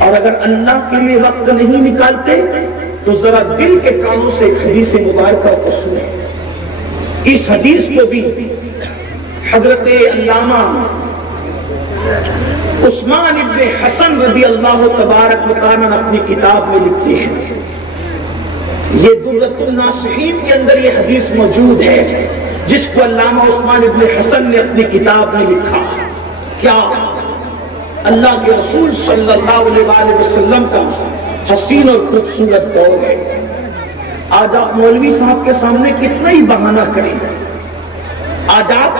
اور اگر اللہ کے لیے وقت نہیں نکالتے تو ذرا دل کے کانوں سے ایک حدیث مبارکہ کو سنیں. اس حدیث کو بھی حضرت علامہ عثمان ابن حسن رضی اللہ تبارک و تعالیٰ اپنی کتاب میں لکھتے ہیں. یہ درۃ الناصحین کے اندر یہ حدیث موجود ہے جس کو علامہ عثمان ابن حسن نے اپنی کتاب میں لکھا. کیا اللہ کے رسول صلی اللہ علیہ وآلہ وسلم کا حسین اور خوبصورت دور ہے. آج آپ مولوی صاحب کے سامنے کتنا ہی بہانہ کریں, آج آپ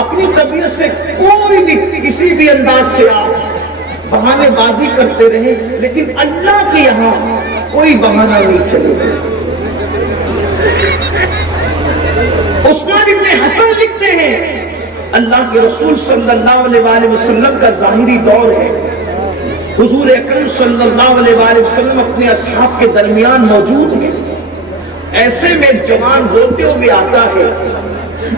اپنی طبیعت سے کوئی بھی کسی بھی انداز سے آپ بہانے بازی کرتے رہے, لیکن اللہ کے یہاں کوئی بہانہ نہیں چلے گا. عثمان ابن حسن لکھتے ہیں اللہ کے رسول صلی اللہ علیہ وآلہ وسلم کا ظاہری دور ہے. حضور اکرم صلی اللہ علیہ وآلہ وسلم اپنے اصحاب کے درمیان موجود ہیں. ایسے میں جوان روتے ہوئے آتا ہے.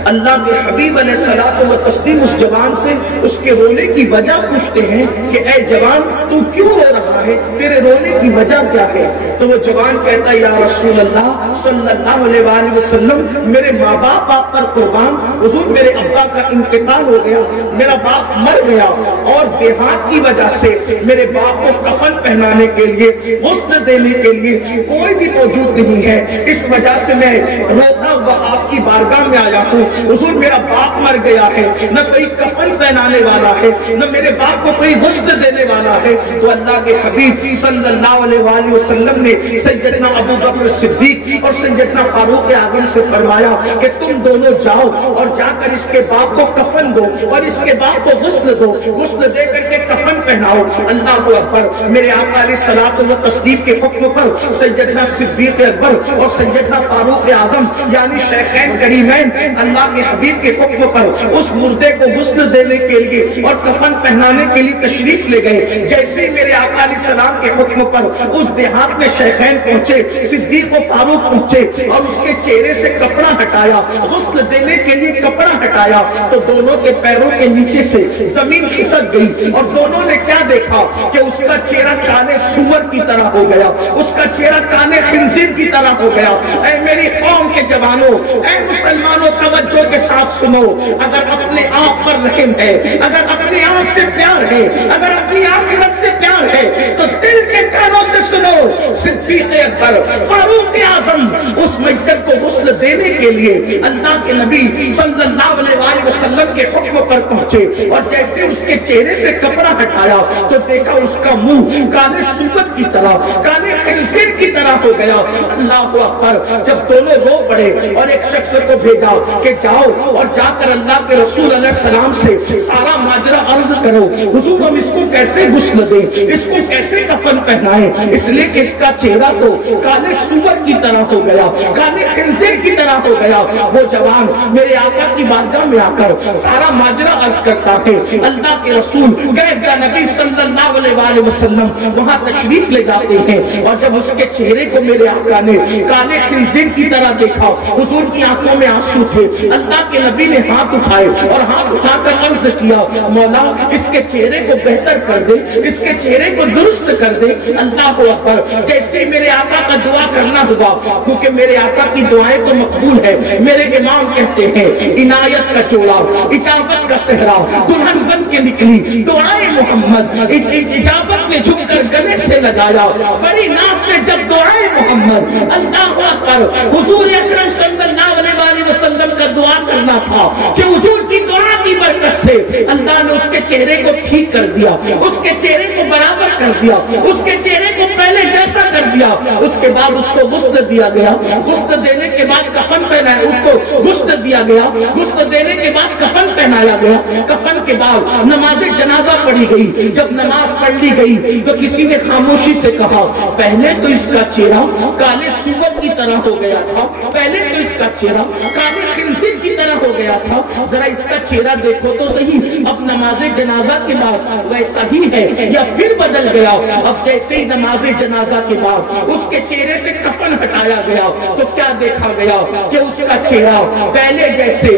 اللہ کے حبیب علیہ الصلوۃ والتسلیم اس جوان سے اس کے رونے کی وجہ پوچھتے ہیں کہ اے جوان تو کیوں رو رہا ہے, تیرے رونے کی وجہ کیا ہے؟ تو وہ جوان کہتا ہے یا رسول اللہ صلی اللہ علیہ وآلہ وسلم, میرے ماں باپ آپ پر قربان, حضور میرے ابا کا انتقال ہو گیا, میرا باپ مر گیا اور دیہات کی وجہ سے میرے باپ کو کفن پہنانے کے لیے, غسل دینے کے لیے کوئی بھی موجود نہیں ہے. اس وجہ سے میں روتا ہوا آپ کی بارگاہ میں آیا ہوں. حضور میرا باپ مر گیا ہے, نہ کوئی کفن پہنانے والا ہے, نہ میرے باپ کو کوئی غسل دینے والا ہے. تو اللہ کے حبیب صلی اللہ علیہ وآلہ وسلم نے سیدنا ابو بکر صدیق اور سیدنا فاروق اعظم سے فرمایا کہ تم دونوں جاؤ اور جا کر اس کے باپ کو کفن دو اور اس کے باپ کو غسل دو, غسل دے کر کے کفن پہناؤ. اللہ اکبر. میرے آقا علیہ الصلوۃ والتسلیم کے حکم پر سیدنا صدیق اکبر اور سیدنا فاروق اعظم یعنی شیخین کریمین اللہ کے حبیب کے حکم پر اس مردے کو غسل دینے کے لیے اور کفن پہنانے کے لیے تشریف لے گئے. جیسے ہی میرے آقا علیہ السلام کے حکم پر اس دیہات میں شیخین پہنچے, صدیق و فاروق پہنچے اور اس کے چہرے سے کپڑا ہٹایا, غسل دینے کے لیے کپڑا ہٹایا, تو دونوں کے پیروں کے نیچے سے زمین کھسک گئی اور دونوں نے کیا دیکھا کہ اس کا چہرہ کانے سور کی طرح ہو گیا, اس کا چہرہ کانے خنزیر کی طرح ہو گیا. اے میری قوم کے جوانوں, اے مسلمانوں, توجہ کے ساتھ سنو. اگر اپنے آپ پر رحم ہے, اگر اپنے آپ سے پیار ہے, اگر اپنی آخرت سے پیار ہے, تو دل کے کانوں سے سنو. صدیق اکبر, فاروق اعظم اس میت کو غسل دینے کے لیے اللہ کے نبی صلی اللہ علیہ وآلہ وسلم کے حکم پر پہنچے اور جیسے اس کے چہرے سے کپڑا ہٹایا تو دیکھا اس کا منہ کانے سور کی طرح, کانے خنزیر کی طرح ہو گیا. اللہ اکبر. جب دونوں رو پڑے اور ایک شخص کو بھیجا کہ جاؤ اور جا کر اللہ کے رسول علیہ السلام سے سارا ماجرا عرض کرو, حضور ہم اس کو کیسے غسل دیں, اس کو کیسے کفن پہنائیں, اس لیے کہ اس کا چہرہ تو کالے سور کی طرح ہو گیا, کالے خنزیر کی طرح ہو گیا. وہ جوان میرے آقا کی بارگاہ میں آ کر سارا ماجرا عرض کرتا ہے. اللہ کے رسول غیب کا نبی صلی اللہ علیہ وآلہ وسلم وہاں تشریف لے جاتے ہیں اور جب اس کے چہرے کو میرے آقا نے کالے خنزیر کی طرح دیکھا, حضور کی آنکھوں میں آنسو تھے. اللہ کے نبی نے ہاتھ اٹھائے اور ہاتھ اٹھا کر عرض کیا مولا اس کے چہرے کو بہتر کر دے, اس کے چہرے کو درست کر دے. اللہ اکبر. جیسے میرے آقا کا دعا کرنا ہوا, کیونکہ میرے آقا کی دعائیں تو مقبول ہے. میرے امام کہتے ہیں عنایت کا چوڑا, اجابت کا صحرا, دلہن بن کے نکلی دعائیں محمد, اجابت میں جھک کر گلے سے لگایا, بڑی ناز سے جب دعائیں محمد. اللہ اکبر. حضور اکرم صلی اللہ علیہ وآلہ وسلم کا دعا کرنا تھا کہ حضور کی دعا کی برکت سے اللہ نے اس کے چہرے کو ٹھیک کر دیا, اس کے چہرے کو برابر کر دیا, اس کے چہرے کو پہلے جیسا کر دیا. اس کے بعد اس کو غسل دیا گیا, غسل دینے کے بعد کفن پہنایا, اس کو غسل دیا گیا, غسل دینے کے بعد کفن پہنایا گیا. کفن کے بعد نماز جنازہ پڑھی گئی. جب نماز پڑھ لی گئی تو کسی نے خاموشی سے کہا پہلے تو اس کا چہرہ کالے سور کی طرح ہو گیا تھا, پہلے تو اس کا چہرہ کالے خنزیر کی طرح ہو گیا تھا. ذرا اس کا چہرہ دیکھو تو صحیح, اب نماز جنازہ کے بعد ویسا ہی ہے یا پھر بدل گیا؟ اب جیسے ہی نماز جنازہ کے بعد اس کے چہرے سے کفن ہٹایا گیا تو کیا دیکھا گیا کہ اس کا چہرہ پہلے جیسے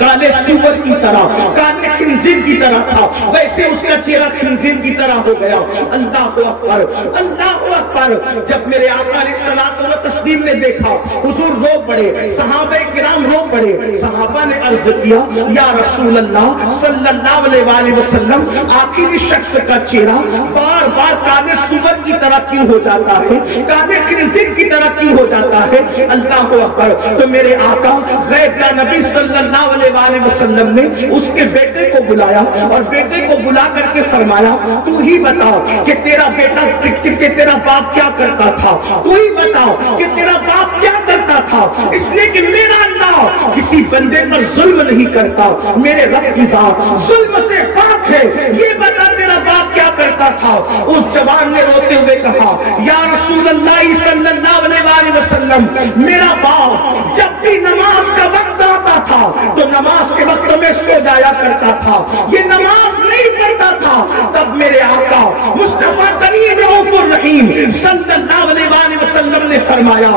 کالے سور کی طرح, کالے خنزیر کی طرح تھا, ویسے اس کا چہرہ خنزیر کی طرح ہو گیا. اللہ اکبر, اللہ اکبر. جب میرے آقا علیہ الصلوۃ والتسلیم نے دیکھا, حضور رو پڑے, صحابہ کرام رو پڑے. صحابہ نے عرض کیا یا رسول اللہ صلی اللہ علیہ وآلہ وسلم, آخری شخص کا چہرہ بار بار کالے سور کی طرح کیوں ہو جاتا ہے, کالے خنزیر کی طرح کیوں ہو جاتا ہے؟ اللہ اکبر. تو میرے آقا غیب کا نبی صلی اللہ علیہ وآلہ وسلم نے اس کے بیٹے کو بلایا اور بیٹے کو بلا کر کے فرمایا تو ہی بتاؤ کہ تیرا بیٹا, کہ تیرا باپ کیا کرتا تھا, تو ہی بتاؤ کہ تیرا باپ کیا کرتا تھا. اس لیے کہ میرا اللہ کسی بندے پر ظلم نہیں کرتا, میرے رب کی ذات ظلم سے پاک ہے. یہ بتا تیرا باپ کیا کرتا تھا؟ اس جوان نے روتے ہوئے کہا یا رسول اللہ صلی اللہ علیہ وآلہ وسلم, میرا باپ جب بھی نماز کا وقت آتا تھا تو نماز کے وقت میں سو جایا کرتا تھا, یہ نماز نہیں پڑھتا تھا. تب میرے آقا مصطفیٰ کریم رؤوف الرحیم صلی اللہ علیہ وآلہ وسلم نے فرمایا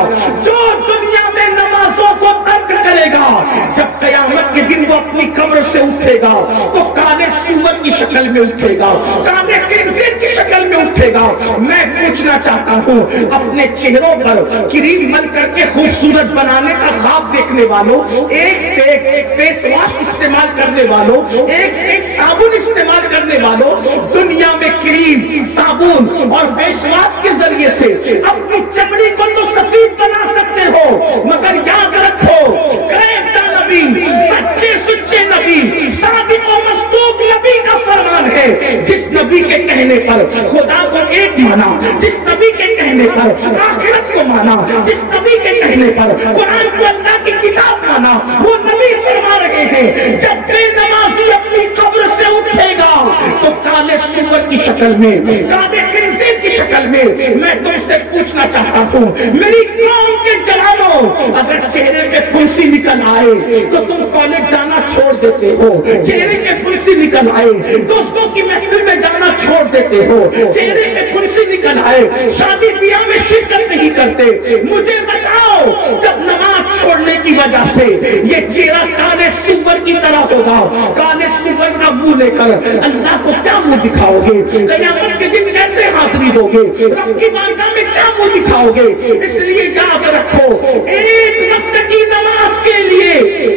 جو دنیا میں نمازوں کو ترک کرے گا, جب قیامت کے دن وہ اپنی قبر سے اٹھے گا تو کالے سور کی شکل میں اٹھے گا, کالے خنزیر کی شکل میں اٹھے گا. میں پوچھنا چاہتا ہوں اپنے چہروں پر کریم مل کر کے خوبصورت بنانے کا خواب دیکھنے والوں, ایک سے ایک فیس واش استعمال کرنے والوں, ایک سے ایک صابن استعمال کرنے والوں, دنیا میں کریم, صابن اور فیس واش کے ذریعے سے اپنی چمڑی کو تو سفید بنا سکتے ہو, مگر یاد رکھو غیب کا نبی, سچے سچے نبی, صادق و مصدوق نبی کا فرمان ہے. جس نبی کے کہنے پر خدا کو ایک مانا, جس نبی کے کہنے پر آخرت کو مانا, جس نبی کے کہنے پر قرآن کو اللہ کی کتاب مانا, وہ نبی فرما رہے ہیں جب بے نمازی اپنی قبر سے اٹھے گا تو کالے سور کی شکل میں, کالے خنزیر کی شکل میں. میں تم سے پوچھنا چاہتا ہوں میری قوم کے جوانوں, اگر چہرے پہ پھنسی نکل آئے تو تم کالج جانا چھوڑ دیتے ہو, چہرے پہ پھنسی نکل آئے دوستوں کی محفل میں جانا چھوڑ دیتے ہو, چہرے پہ پھنسی نکل آئے شادی بیاہ میں شرکت نہیں کرتے. مجھے بتاؤ جب نماز چھوڑنے کی وجہ سے یہ چہرہ کالے سور کی طرح ہوگا, کالے سور کا منہ لے کر اللہ کو کیا منہ دکھاؤ گے؟ قیامت کے دن کیسے حاضری دو گے؟ رب کی بارگاہ میں کیا منہ دکھاؤ گے؟ اس لیے یاد رکھو ایک وقت کی نماز کے لیے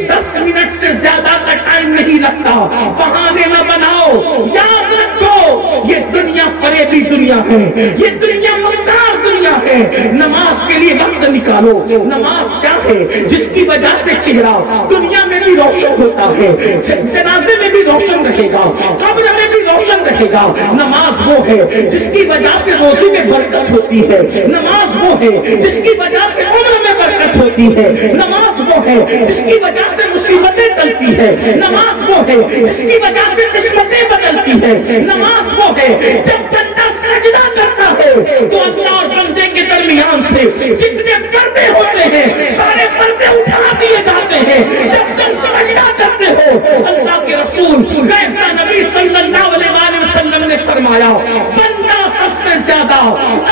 10 منٹ سے زیادہ کا ٹائم نہیں لگتا. بہانے نہ بناؤ, یاد رکھو یہ دنیا فریبی دنیا ہے, یہ دنیا مکار دنیا ہے. نماز کے لیے وقت نکالو. نماز کیا ہے جس کی وجہ سے چہرہ دنیا میں بھی روشن ہوتا ہے, جنازے میں بھی روشن رہے گا, قبر میں بھی روشن رہے گا. نماز وہ ہے جس کی وجہ سے روزی میں برکت ہوتی ہے, نماز وہ ہے جس کی وجہ سے عمر میں برکت ہوتی ہے, نماز وہ ہے جس کی وجہ سے مصیبتیں ٹلتی ہے, نماز وہ ہے جس کی وجہ سے قسمتیں بدلتی ہے, نماز وہ ہے جب بندہ سجدہ کرتا ہے تو اللہ اور بندے کے درمیان سے جتنے پردے ہوتے ہیں سارے پردے اٹھا دیے جاتے ہیں. جب تم سجدہ کرتے ہو اللہ کے رسول غیب کا نبی صلی اللہ علیہ وآلہ وسلم نے فرمایا بندہ سب سے زیادہ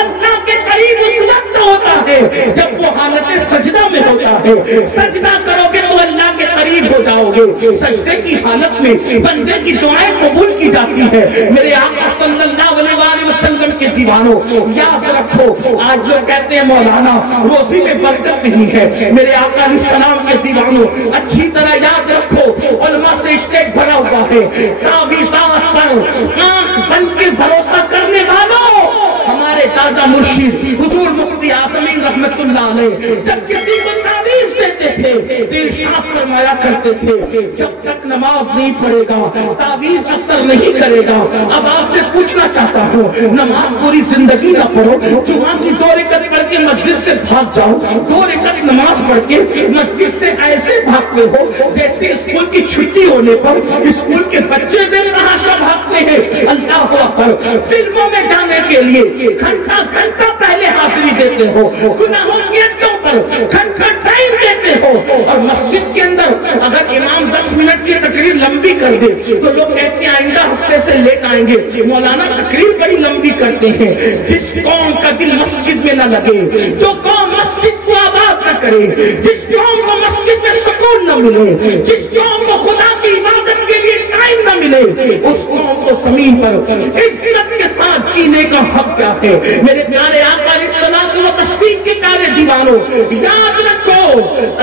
اللہ کے قریب اس وقت ہوتا ہے جب وہ حالت سجدہ میں ہوتا ہے. سجدہ کرو گے تو اللہ کے قریب ہو جاؤ گے. سجدے کی حالت میں بندے کی دعائیں قبول کی جاتی ہے. میرے آقا صلی اللہ علیہ وآلہ وسلم کے دیوانوں یاد رکھو, آج لوگ کہتے ہیں مولانا روزی میں برکت نہیں ہے. میرے آقا علیہ السلام کے دیوانوں اچھی طرح یاد رکھو, علماء سے اسٹیج بھرا ہوا ہے. تعویذات پر آنکھ بند کے بھروسہ کرنے والوں, ہمارے دادا مرشد حضور مفتی اعظمین رحمت اللہ علیہ جب کسی کو تعویذ دیتے تھے تو ارشاد فرمایا کرتے تھے جب تک نماز نہیں پڑھے گا تعویذ اثر نہیں کرے گا. اب آپ سے پوچھنا چاہتا ہوں نماز پوری زندگی نہ پڑھو, جمعہ کی 2 رکعت پڑھ کے مسجد سے بھاگ جاؤ, 2 رکعت نماز پڑھ کے مسجد سے ایسے بھاگتے ہو جیسے اسکول کی چھٹی ہونے پر اسکول کے بچے بے تحاشا بھاگتے ہیں. اللہ اکبر. فلموں میں جانے کے لیے گھنٹہ پہلے حاضری دیتے ہو, گناہوں کی اڈوں پر کھڑ کھڑ ٹائم دیتے ہو، اور مسجد کے اندر اگر امام 10 منٹ کی تقریر لمبی کر دے تو لوگ کہتے ہیں آئندہ ہفتے سے لیٹ آئیں گے، مولانا تقریر بڑی لمبی کرتے ہیں۔ جس قوم کا دل مسجد میں نہ لگے، جو قوم مسجد کو آباد نہ کرے، جس قوم کو مسجد میں سکون نہ ملے، جس قوم کو خدا کی عبادت کے لیے ٹائم نہ ملے، اس قوم کو زمین پر عزت کے ساتھ جینے کا حق کیا ہے؟ میرے پیارے آقا علیہ الصلوۃ والتسبیح کے پیارے دیوانوں، یاد رکھو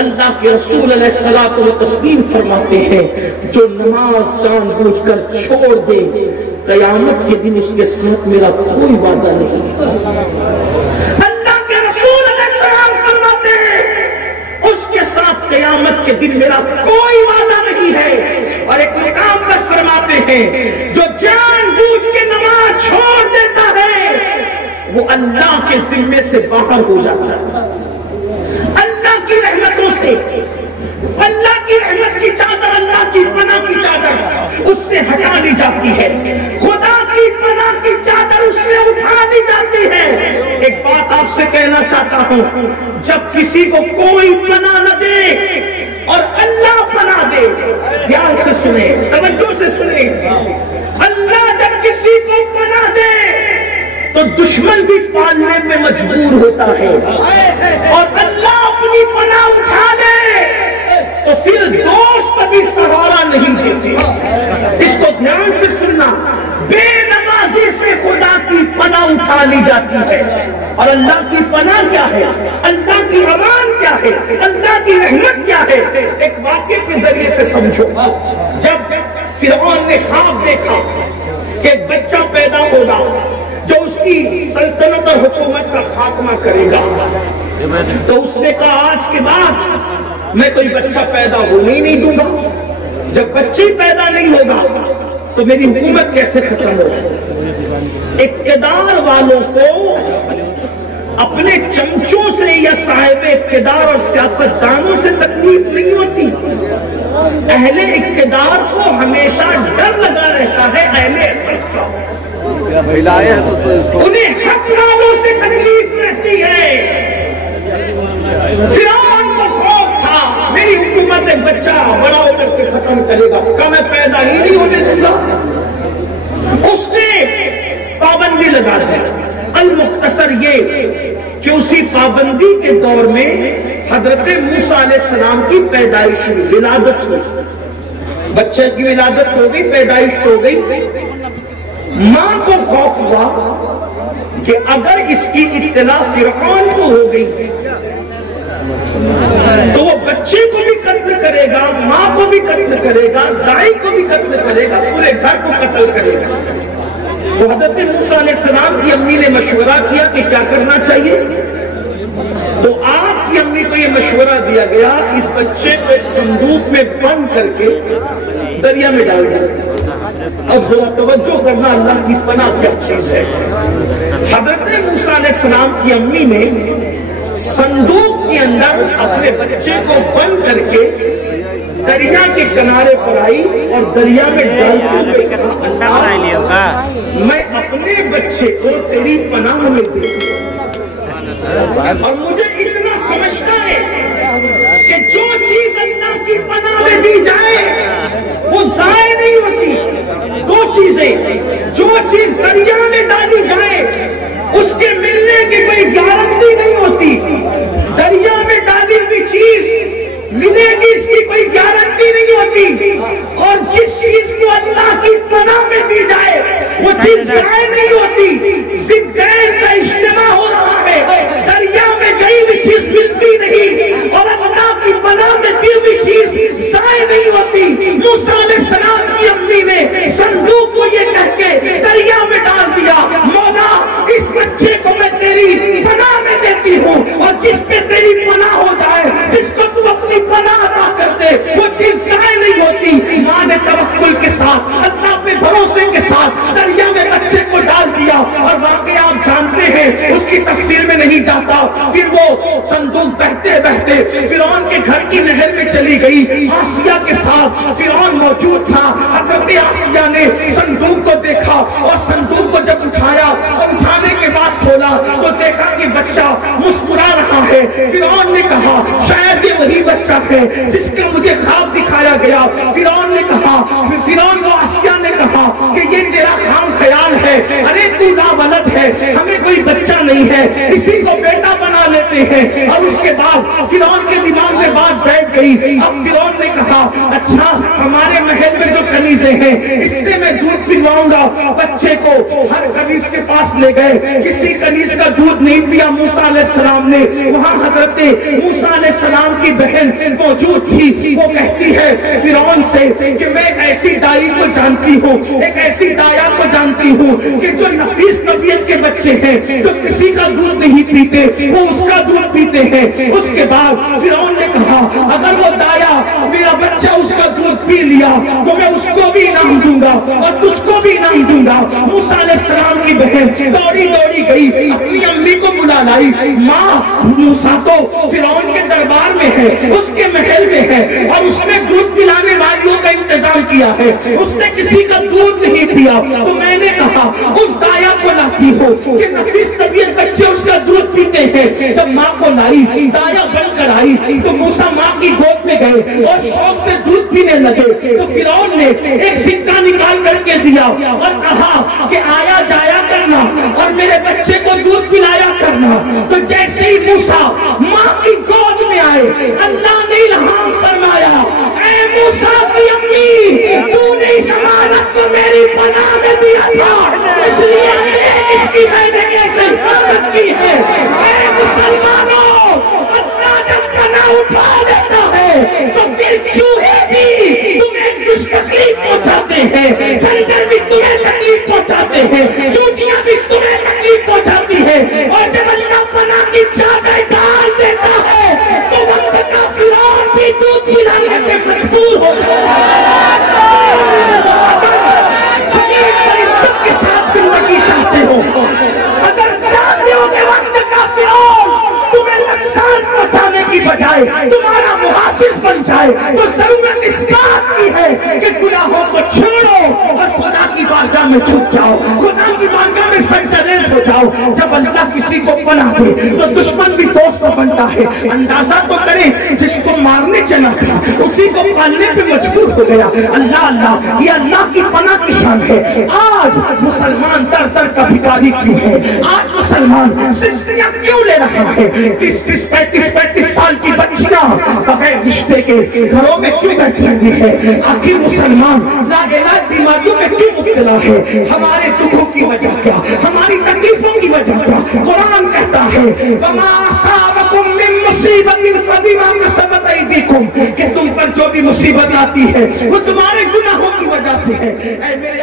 اللہ کے رسول علیہ الصلوۃ والتسبیح فرماتے ہیں جو نماز جان بوجھ کر چھوڑ دے قیامت کے دن اس کے ساتھ میرا کوئی وعدہ نہیں۔ اللہ کے رسول علیہ السلام فرماتے ہیں اس کے ساتھ قیامت کے دن میرا کوئی وعدہ نہیں ہے۔ اور ایک مقام پر فرماتے ہیں جو جان بوجھ کے نماز چھوڑ دیتا ہے وہ اللہ کے ذمے سے باہر ہو جاتا ہے، اللہ کی رحمتوں سے، اللہ کی رحمت کی چادر، اللہ کی پناہ کی چادر اس سے ہٹا لی جاتی ہے، خدا کی پناہ کی چادر اس سے اٹھا لی جاتی ہے۔ ایک بات آپ سے کہنا چاہتا ہوں، جب کسی کو کوئی پناہ نہ دے اور اللہ پناہ دے، دھیان سے سنیں، توجہ سے سنیں، اللہ جب کسی کو پناہ دے تو دشمن بھی پالنے میں مجبور ہوتا ہے، اور اللہ اپنی پناہ اٹھا دے تو پھر دوست بھی سہارا نہیں دیتے۔ اس کو دھیان سے سننا، بے نمازی سے خدا کی پناہ اٹھا لی جاتی ہے، اور اللہ کی پناہ کیا ہے، اللہ کی امان کیا ہے، اللہ کی رحمت کیا ہے، ایک واقعے کے ذریعے سے سمجھو۔ جب فرعون نے خواب دیکھا کہ ایک بچہ پیدا ہوگا جو اس کی سلطنت اور حکومت کا خاتمہ کرے گا، تو اس نے کہا آج کے بعد میں کوئی بچہ پیدا ہونے ہی نہیں دوں گا، جب بچی پیدا نہیں ہوگا تو میری حکومت کیسے ختم ہوگی؟ اقتدار والوں کو اپنے چمچوں سے یا صاحب اقتدار اور سیاستدانوں سے تکلیف نہیں ہوتی، اہل اقتدار کو ہمیشہ ڈر لگا رہتا ہے اہل حق کا، انہیں حق والوں سے تکلیف رہتی ہے۔ فرعون کو خوف تھا میری حکومت ایک بچہ بڑا ہو کر کے ختم کرے گا، کہ میں پیدا ہی نہیں ہونے دوں گا۔ اس نے پابندی لگا دی۔ المختصر یہ کہ اسی پابندی کے دور میں حضرت موسیٰ علیہ السلام کی پیدائش ہوئی، ولادت ہوئی، بچے کی ولادت ہو گئی، پیدائش ہو گئی۔ ماں کو خوف ہوا کہ اگر اس کی اطلاع فرعون کو ہو گئی تو وہ بچے کو بھی قتل کرے گا، ماں کو بھی قتل کرے گا، دائی کو بھی قتل کرے گا، پورے گھر کو قتل کرے گا۔ تو حضرت موسیٰ علیہ السلام کی امی نے مشورہ کیا کہ کیا کرنا چاہیے، تو آپ کی امی کو یہ مشورہ دیا گیا اس بچے کو ایک صندوق میں بند کر کے دریا میں ڈال دیا۔ اب ذرا توجہ کرنا، اللہ کی پناہ کیا چیز ہے۔ حضرت موسیٰ علیہ السلام کی امی نے صندوق کے اندر اپنے بچے کو بند کر کے دریا کے کنارے پر آئی اور دریا میں ڈالتے ہوئے کہا اللہ میں اپنے بچے کو تیری پناہ میں دے دوں، اور مجھے اتنا سمجھتا ہے کہ جو چیز اللہ کی پناہ میں دی جائے وہ ضائع نہیں ہوتی۔ دو چیزیں، جو چیز دریا میں ڈالی جائے اس کے ملنے کی کوئی گارنٹی نہیں ہوتی، دریا میں ڈالی ہوئی چیز ملے گی اس کی کوئی گارنٹی نہیں ہوتی، اور جس چیز کو اللہ کی پناہ میں دی جائے وہ چیز ضائع نہیں ہوتی۔ ضدین کا اجتماع ہو رہا ہے، دریا میں گئی ہوئی چیز ملتی نہیں، اور اللہ کی پناہ میں دی ہوئی چیز ضائع نہیں ہوتی۔ موسیٰ علیہ السلام کی امی نے صندوق کو یہ کہہ کے دریا میں ڈال دیا، مولا اس بچے کو میں تیری پناہ میں دیتی ہوں، اور جس پہ تیری پناہ ہو جائے، جس کو تو اپنی پناہ عطا کر دے، وہ چیز ضائع نہیں ہوتی۔ ماں نے توکل کے ساتھ، اللہ پہ بھروسے کے ساتھ دریا میں بچے کو ڈال دیا، اور واقعہ آپ جانتے ہیں، اس کی تفصیل میں نہیں جاتا۔ پھر وہ صندوق بہتے بہتے فرعون کے گھر کی نہر میں چلی گئی، آسیہ کے ساتھ فرعون موجود تھا۔ حضرت آسیہ نے صندوق کو دیکھا، اور صندوق کو جب اٹھایا اور اٹھانے کے بعد کھولا تو دیکھا کہ بچہ مسکرا رہا ہے، فرعون نے کہا شاید یہ وہی بچہ ہے جس کا مجھے خواب دکھایا گیا. فرعون نے کہا، فرعون کو آسیہ نے کہا کہ یہ تیرا خام خیال ہے، ارے تو ناولد ہے، ہمیں کوئی بچہ نہیں ہے، اسی کو بیٹا بنا لیتے ہیں. اور اس کے بعد فرعون کے دماغ میں بات بیٹھ گئی. اب فرعون نے کہا اچھا ہمارے محل میں جو کنیزیں ہیں اس سے میں دودھ پلواؤں گا. بچے کو ہر کنیز کے پاس لے گئے، کسی کنیز کا دودھ نہیں پیا موسیٰ علیہ السلام نے. وہاں حضرت موسیٰ علیہ السلام کی بہن موجود تھی. وہ کہتی ہے فرعون سے کہ میں ایک ایسی دائی کو جانتی ہوں، ایک ایسی دایا کو جانتی ہوں کہ جو نفیس طبیعت کے بچے ہیں، جو کسی کا دودھ نہیں پیتے، وہ اس کا دودھ پیتے ہیں. اس کے بعد فرعون نے کہا اگر وہ دایا میرا بچہ اس کا دودھ پی لیا تو میں اس کو بھی انعام دوں گا اور تجھ کو بھی انعام دوں گا. موسیٰ علیہ السلام کی بہن دوڑی دوڑی گئی، اپنی امی کو بلا لائی. ماں موسیٰ تو فرعون کے دربار میں ہے، اس کے محل میں ہے اور اس نے دودھ پلانے والیوں کا انتظام کیا ہے، اس نے کسی کا دودھ نہیں پیا. تو میں نے کہا اس دایا کو لاتی ہو کہ نفیس طبیعت بچے اس کا دودھ پیتے ہیں. جب ماں کو لائی، دایا بن کر آئی تو موسیٰ ماں کی گود میں گئے اور شوق سے دودھ پینے لگے. تو فرعون نے ایک سکہ نکال کر کے دیا اور کہا کہ آیا جایا کرنا اور میرے بچے کو دودھ پلایا کرنا. تو جیسے ہی موسیٰ ماں کی گود میں آئے، اللہ نے الہام فرمایا اے موسیٰ کی امی، تو نے اس امانت کو میری پناہ میں دیا تھا، اس لیے اس کی میں نے کیسے حفاظت کی ہے. اے مسلمانوں، اللہ جب پناہ اٹھا دیتا ہے تو پھر چوہے بھی تمہیں کچھ تکلیف پہنچاتے ہیں، خنجر بھی تمہیں تکلیف پہنچاتے ہیں، چوٹیاں بھی تمہیں تکلیف پہنچاتی ہیں. اور جب اللہ پناہ کی چادر ڈال دیتا ہے تو وقت کا فرعون بھی دودھ پلانے پہ مجبور ہو جاتا ہے. صحیح پر عزت کے ساتھ زندگی چاہتے ہو، اگر چاہتے ہو کہ وقت کا فرعون تمہیں نقصان پہنچانے کی بجائے تمہارا محافظ بن جائے تو ضرورت اس بات کی ہے کہ گناہوں کو چھوڑو اور خدا کی بارگاہ میں چھپ جاؤ، خدا کی بارگاہ میں سجدہ ہو جاؤ. جب اللہ کسی کو پناہ دے تو دشمن بھی دوست بنتا ہے. اندازہ تو کریں جس کو مارنے چلا تھا اسی کو پالنے پہ مجبور ہو گیا. اللہ اللہ، یہ اللہ کی پناہ کی شان ہے. آج مسلمان در در کا بھکاری کیوں ہے؟ آج مسلمان سلسلیاں کیوں لے رہا ہے؟ 35 سال کی بچیاں بغیر رشتے کے گھروں میں کیوں بیٹھی ہوئی ہے؟ آخر مسلمان لاعلاج بیماریوں میں کیوں مبتلا ہے؟ ہمارے دکھوں کی وجہ کیا؟ ہماری تکلیفوں کی وجہ کیا؟ قرآن کہتا ہے وَمَا أَصَابَكُم مِّن مُّصِيبَةٍ فَبِمَا كَسَبَتْ أَيْدِيكُمْ، کہ تم پر جو بھی مصیبت آتی ہے وہ تمہارے گناہوں کی وجہ سے ہے. اے میرے